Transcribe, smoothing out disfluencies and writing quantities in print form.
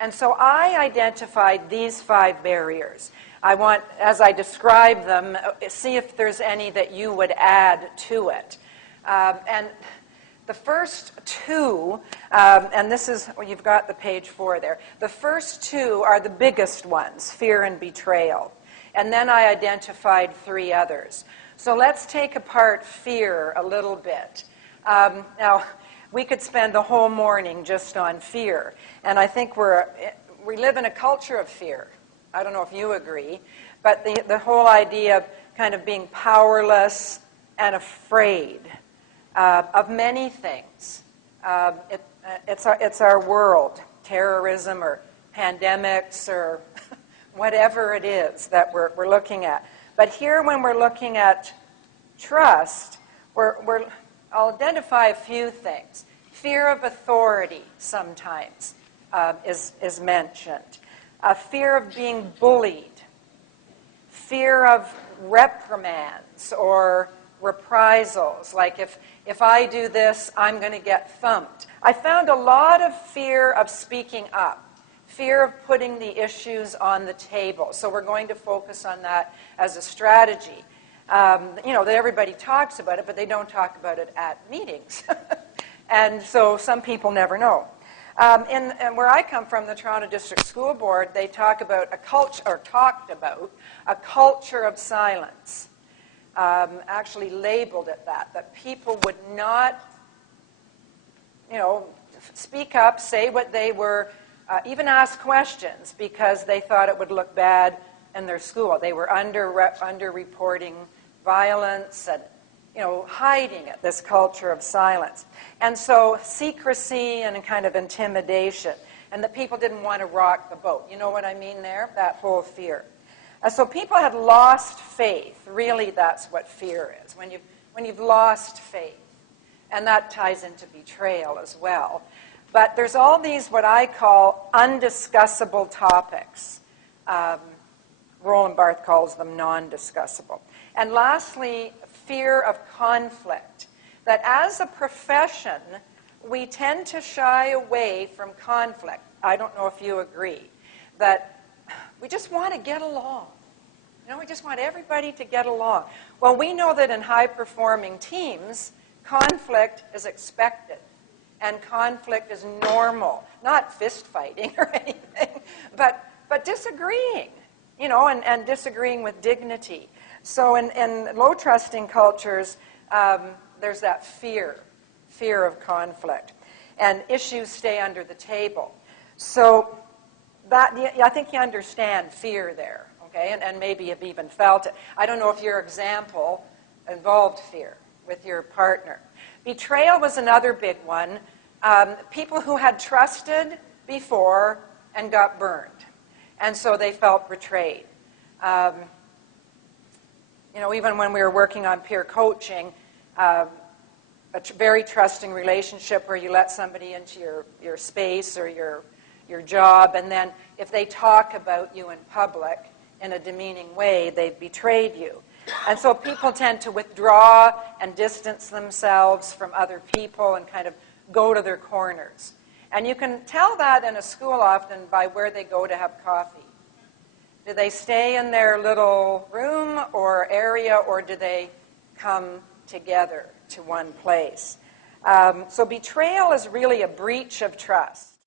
And so I identified these 5 barriers. I want, as I describe them, see if there's any that you would add to it. And the first 2, and this is, well, you've got the page 4 there. The first 2 are the biggest ones, fear and betrayal. And then I identified 3 others. So let's take apart fear a little bit. Now, we could spend the whole morning just on fear. And I think we live in a culture of fear. I don't know if you agree. But the whole idea of kind of being powerless and afraid of many things. It's our world, terrorism or pandemics or whatever it is that we're looking at. But here when we're looking at trust, I'll identify a few things. Fear of authority sometimes is mentioned. Fear of being bullied. Fear of reprimands or reprisals, like if I do this, I'm going to get thumped. I found a lot of fear of speaking up, fear of putting the issues on the table. So we're going to focus on that as a strategy. That everybody talks about it, but they don't talk about it at meetings. And so some people never know. And where I come from, the Toronto District School Board, they talked about a culture of silence. Actually labeled it that people would not, speak up, say what they were, even ask questions because they thought it would look bad in their school. They were under-reporting violence and, hiding it, this culture of silence. And so secrecy and a kind of intimidation, and that people didn't want to rock the boat. You know what I mean there? That whole fear. So people had lost faith. Really, that's what fear is, when you've lost faith. And that ties into betrayal as well. But there's all these, what I call, undiscussable topics. Roland Barthes calls them non-discussable. And lastly, fear of conflict. That as a profession, we tend to shy away from conflict. I don't know if you agree. That we just want to get along. We just want everybody to get along. Well, we know that in high-performing teams, conflict is expected. And conflict is normal. Not fist-fighting or anything, but disagreeing, and disagreeing with dignity. So in low-trusting cultures, there's that fear of conflict. And issues stay under the table. So I think you understand fear there, okay? And maybe you've even felt it. I don't know if your example involved fear with your partner. Betrayal was another big one. People who had trusted before and got burned. And so they felt betrayed. Even when we were working on peer coaching, a very trusting relationship where you let somebody into your space or your job, and then if they talk about you in public in a demeaning way, they've betrayed you. And so people tend to withdraw and distance themselves from other people and kind of go to their corners. And you can tell that in a school often by where they go to have coffee. Do they stay in their little room or area, or do they come together to one place? So betrayal is really a breach of trust.